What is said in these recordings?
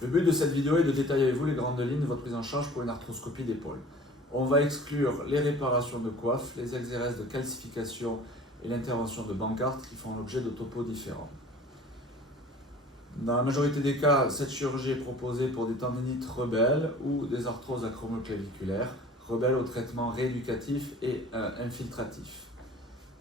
Le but de cette vidéo est de détailler avec vous les grandes lignes de votre prise en charge pour une arthroscopie d'épaule. On va exclure les réparations de coiffe, les exéreses de calcification et l'intervention de bancartes qui font l'objet de topos différents. Dans la majorité des cas, cette chirurgie est proposée pour des tendinites rebelles ou des arthroses acromioclaviculaires, rebelles au traitement rééducatif et infiltratif.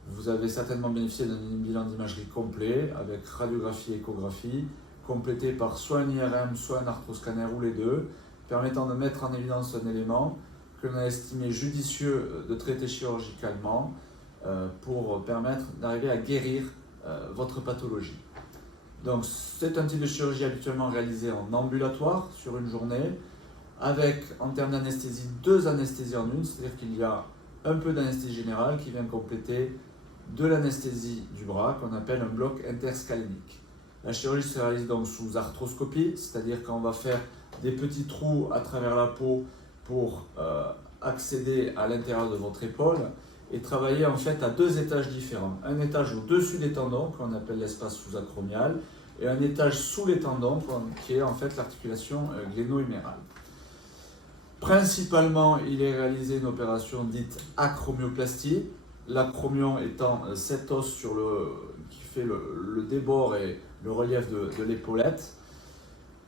Vous avez certainement bénéficié d'un bilan d'imagerie complet avec radiographie et échographie, complété par soit un IRM, soit un arthroscanner ou les deux, permettant de mettre en évidence un élément que l'on a estimé judicieux de traiter chirurgicalement pour permettre d'arriver à guérir votre pathologie. Donc c'est un type de chirurgie habituellement réalisé en ambulatoire sur une journée, avec en termes d'anesthésie 2 anesthésies en une, c'est-à-dire qu'il y a un peu d'anesthésie générale qui vient compléter de l'anesthésie du bras qu'on appelle un bloc interscalénique. La chirurgie se réalise donc sous arthroscopie, c'est-à-dire qu'on va faire des petits trous à travers la peau pour accéder à l'intérieur de votre épaule et travailler en fait à 2 étages différents. Un étage au-dessus des tendons qu'on appelle l'espace sous-acromial et un étage sous les tendons qui est en fait l'articulation gléno-humérale. Principalement, il est réalisé une opération dite acromioplastie, l'acromion étant cet os qui fait le débord et le relief de l'épaulette.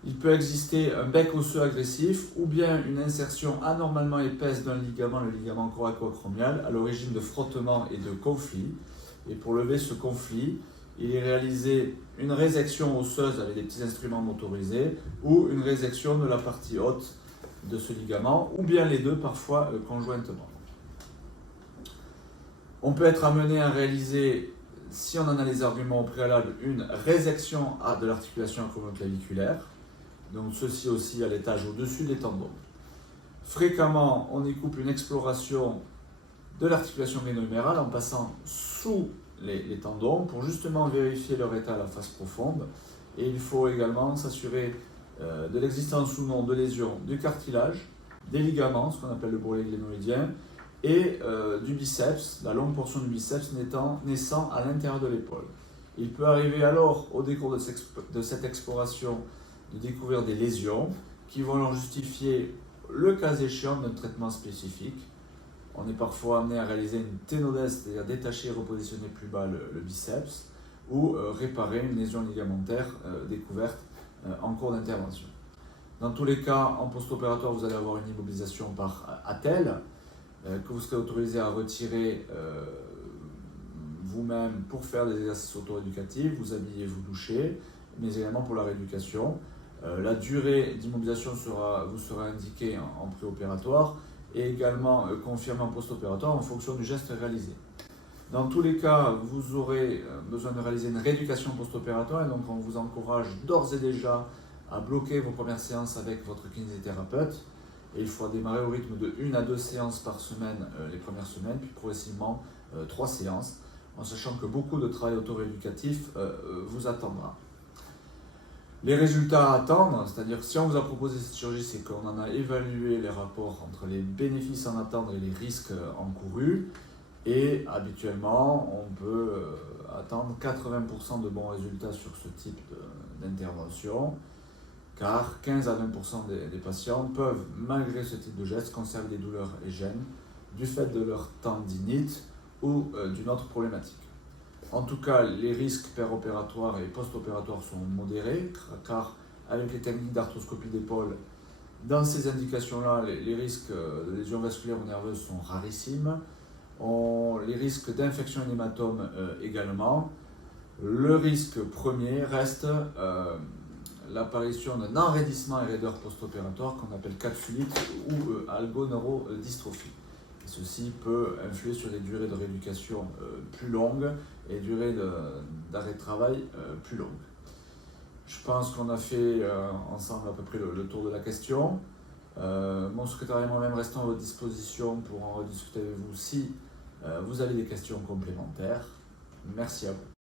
Il peut exister un bec osseux agressif ou bien une insertion anormalement épaisse d'un ligament, le ligament coraco-acromial, à l'origine de frottements et de conflits. Et pour lever ce conflit, il est réalisé une résection osseuse avec des petits instruments motorisés ou une résection de la partie haute de ce ligament, ou bien les deux parfois conjointement. On peut être amené à réaliser, si on en a les arguments au préalable, une résection de l'articulation acromioclaviculaire, donc ceci aussi à l'étage au-dessus des tendons. Fréquemment, on y coupe une exploration de l'articulation gléno-humérale en passant sous les tendons pour justement vérifier leur état à la face profonde. Et il faut également s'assurer de l'existence ou non de lésions du cartilage, des ligaments, ce qu'on appelle le bourrelet glénoïdien, et du biceps, la longue portion du biceps naissant à l'intérieur de l'épaule. Il peut arriver alors, au décours de cette exploration, de découvrir des lésions qui vont leur justifier, le cas échéant, d'un traitement spécifique. On est parfois amené à réaliser une ténodèse, c'est-à-dire détacher et repositionner plus bas le biceps, ou réparer une lésion ligamentaire découverte en cours d'intervention. Dans tous les cas, en post-opératoire, vous allez avoir une immobilisation par attelle que vous serez autorisé à retirer vous-même pour faire des exercices auto-éducatifs, vous habiller, vous doucher, mais également pour la rééducation. La durée d'immobilisation vous sera indiquée en préopératoire et également confirmée en post-opératoire en fonction du geste réalisé. Dans tous les cas, vous aurez besoin de réaliser une rééducation post-opératoire et donc on vous encourage d'ores et déjà à bloquer vos premières séances avec votre kinésithérapeute. Et il faut démarrer au rythme de 1 à 2 séances par semaine les premières semaines, puis progressivement 3 séances, en sachant que beaucoup de travail auto-rééducatif vous attendra. Les résultats à attendre, c'est-à-dire si on vous a proposé cette chirurgie, c'est qu'on en a évalué les rapports entre les bénéfices en attendre et les risques encourus. Et habituellement, on peut attendre 80% de bons résultats sur ce type d'intervention, car 15 à 20% des patients peuvent, malgré ce type de geste, conserver des douleurs et gênes du fait de leur tendinite ou d'une autre problématique. En tout cas, les risques péropératoires et post-opératoires sont modérés, car avec les techniques d'arthroscopie d'épaule, dans ces indications-là, les risques de lésions vasculaires ou nerveuses sont rarissimes. Les risques d'infection et d'hématome également. Le risque premier reste l'apparition d'un enraidissement et raideur post-opératoire qu'on appelle capsulite ou algoneurodystrophie. Ceci peut influer sur les durées de rééducation plus longues et durées d'arrêt de travail plus longues. Je pense qu'on a fait ensemble à peu près le tour de la question. Mon secrétaire et moi-même restons à votre disposition pour en rediscuter avec vous si vous avez des questions complémentaires. Merci à vous.